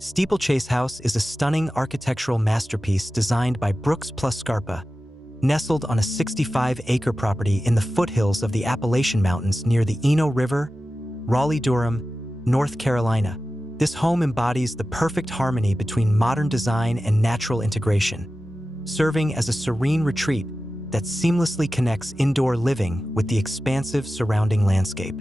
Steeplechase House is a stunning architectural masterpiece designed by Brooks Scarpa, nestled on a 65-acre property in the foothills of the Appalachian Mountains near the Eno River, Raleigh-Durham, North Carolina. This home embodies the perfect harmony between modern design and natural integration, serving as a serene retreat that seamlessly connects indoor living with the expansive surrounding landscape.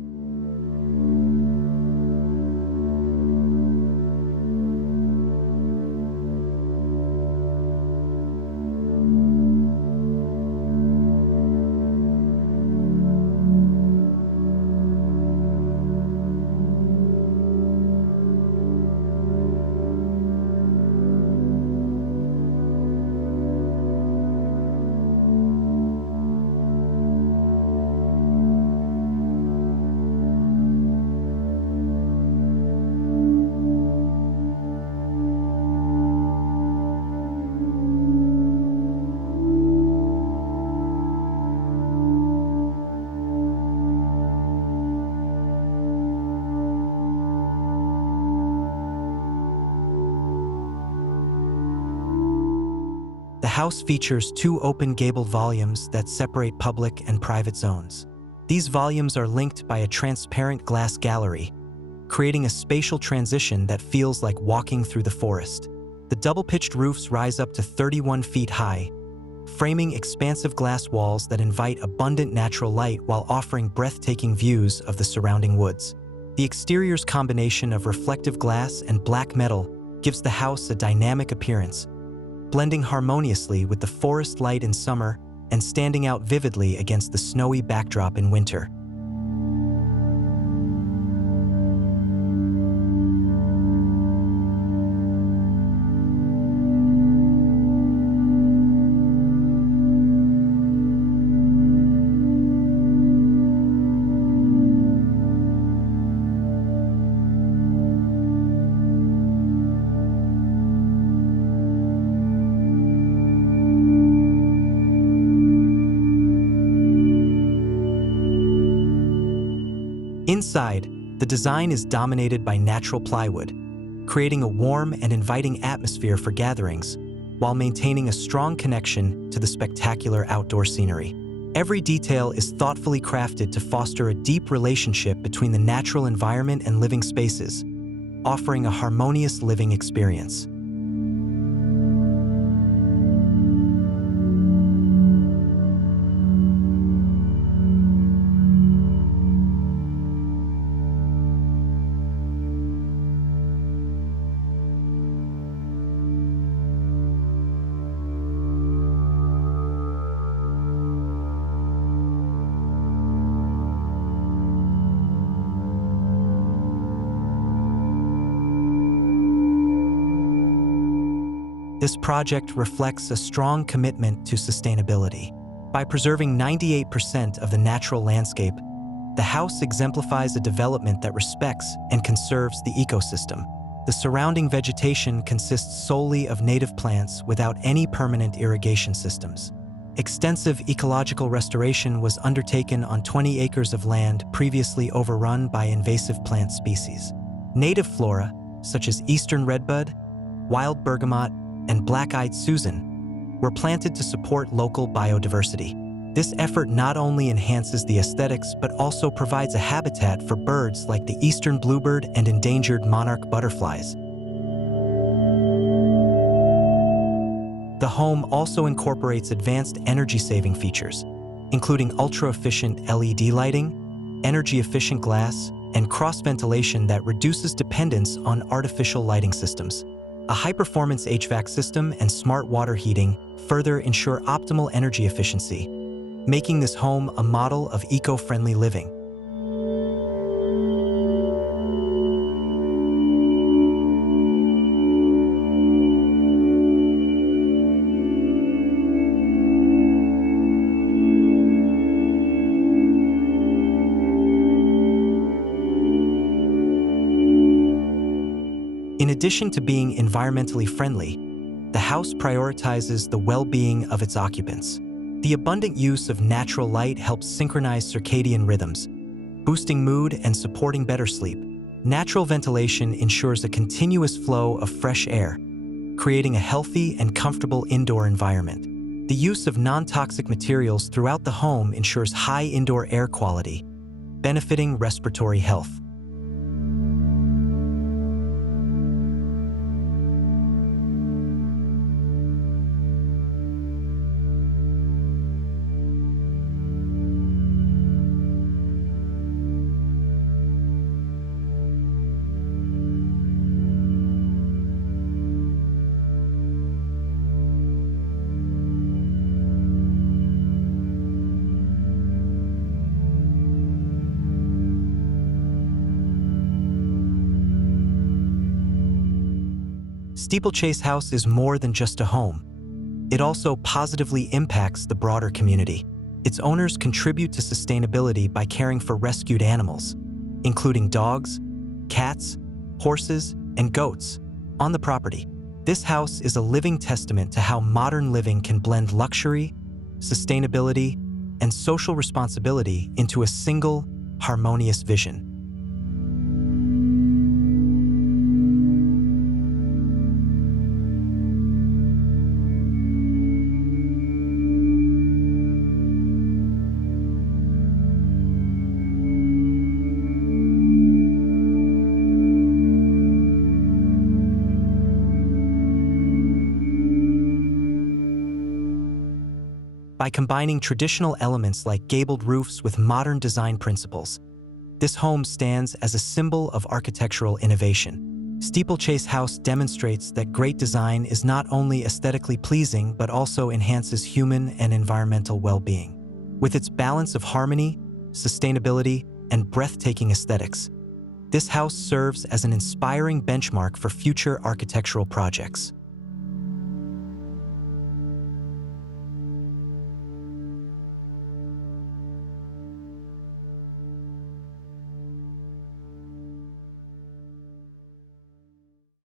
The house features two open gabled volumes that separate public and private zones. These volumes are linked by a transparent glass gallery, creating a spatial transition that feels like walking through the forest. The double-pitched roofs rise up to 31 feet high, framing expansive glass walls that invite abundant natural light while offering breathtaking views of the surrounding woods. The exterior's combination of reflective glass and black metal gives the house a dynamic appearance, blending harmoniously with the forest light in summer and standing out vividly against the snowy backdrop in winter. Inside, the design is dominated by natural plywood, creating a warm and inviting atmosphere for gatherings, while maintaining a strong connection to the spectacular outdoor scenery. Every detail is thoughtfully crafted to foster a deep relationship between the natural environment and living spaces, offering a harmonious living experience. This project reflects a strong commitment to sustainability. By preserving 98% of the natural landscape, the house exemplifies a development that respects and conserves the ecosystem. The surrounding vegetation consists solely of native plants without any permanent irrigation systems. Extensive ecological restoration was undertaken on 20 acres of land previously overrun by invasive plant species. Native flora, such as eastern redbud, wild bergamot, and black-eyed Susan, were planted to support local biodiversity. This effort not only enhances the aesthetics but also provides a habitat for birds like the eastern bluebird and endangered monarch butterflies. The home also incorporates advanced energy-saving features, including ultra-efficient LED lighting, energy-efficient glass, and cross-ventilation that reduces dependence on artificial lighting systems. A high-performance HVAC system and smart water heating further ensure optimal energy efficiency, making this home a model of eco-friendly living. In addition to being environmentally friendly, the house prioritizes the well-being of its occupants. The abundant use of natural light helps synchronize circadian rhythms, boosting mood and supporting better sleep. Natural ventilation ensures a continuous flow of fresh air, creating a healthy and comfortable indoor environment. The use of non-toxic materials throughout the home ensures high indoor air quality, benefiting respiratory health. Steeplechase House is more than just a home. It also positively impacts the broader community. Its owners contribute to sustainability by caring for rescued animals, including dogs, cats, horses, and goats, on the property. This house is a living testament to how modern living can blend luxury, sustainability, and social responsibility into a single, harmonious vision. By combining traditional elements like gabled roofs with modern design principles, this home stands as a symbol of architectural innovation. Steeplechase House demonstrates that great design is not only aesthetically pleasing but also enhances human and environmental well-being. With its balance of harmony, sustainability, and breathtaking aesthetics, this house serves as an inspiring benchmark for future architectural projects.